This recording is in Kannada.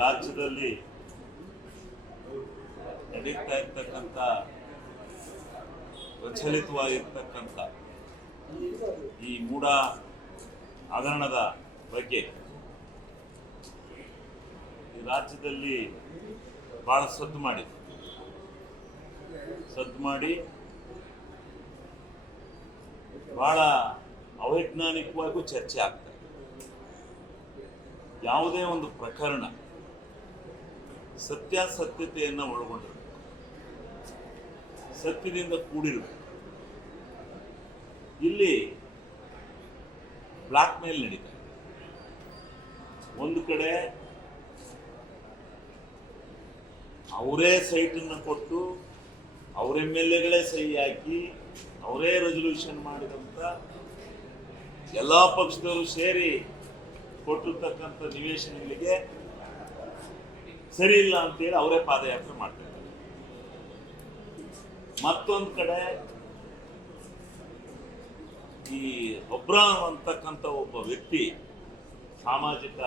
ರಾಜ್ಯದಲ್ಲಿ ನಡೀತಾ ಇರ್ತಕ್ಕಂಥ ಪ್ರಚಲಿತವಾಗಿರ್ತಕ್ಕಂಥ ಈ ಮೂಢ ಹಗರಣದ ಬಗ್ಗೆ ಈ ರಾಜ್ಯದಲ್ಲಿ ಬಹಳ ಸದ್ದು ಮಾಡಿ ಬಹಳ ಅವೈಜ್ಞಾನಿಕವಾಗೂ ಚರ್ಚೆ ಆಗ್ತದೆ. ಯಾವುದೇ ಒಂದು ಪ್ರಕರಣ ಸತ್ಯಾಸತ್ಯತೆಯನ್ನು ಒಳಗೊಂಡಿರಬೇಕು, ಸತ್ಯದಿಂದ ಕೂಡಿರಬೇಕು. ಇಲ್ಲಿ ಬ್ಲಾಕ್ ಮೇಲ್ ನಡೀತಾ ಇದೆ. ಒಂದು ಕಡೆ ಅವರೇ ಸೈಟನ್ನು ಕೊಟ್ಟು ಅವರ MLAಗಳೇ ಸಹಿ ಹಾಕಿ ಅವರೇ ರೆಸಲ್ಯೂಷನ್ ಮಾಡಿದಂಥ ಎಲ್ಲ ಪಕ್ಷದವರು ಸೇರಿ ಕೊಟ್ಟಿರ್ತಕ್ಕಂಥ ನಿವೇಶನಗಳಿಗೆ ಸರಿ ಇಲ್ಲ ಅಂತೇಳಿ ಅವರೇ ಪಾದಯಾತ್ರೆ ಮಾಡ್ತಿದ್ದಾರೆ. ಮತ್ತೊಂದು ಕಡೆ ಈ ಒಬ್ರಾನ್ ಅಂತಕ್ಕಂಥ ಒಬ್ಬ ವ್ಯಕ್ತಿ ಸಾಮಾಜಿಕ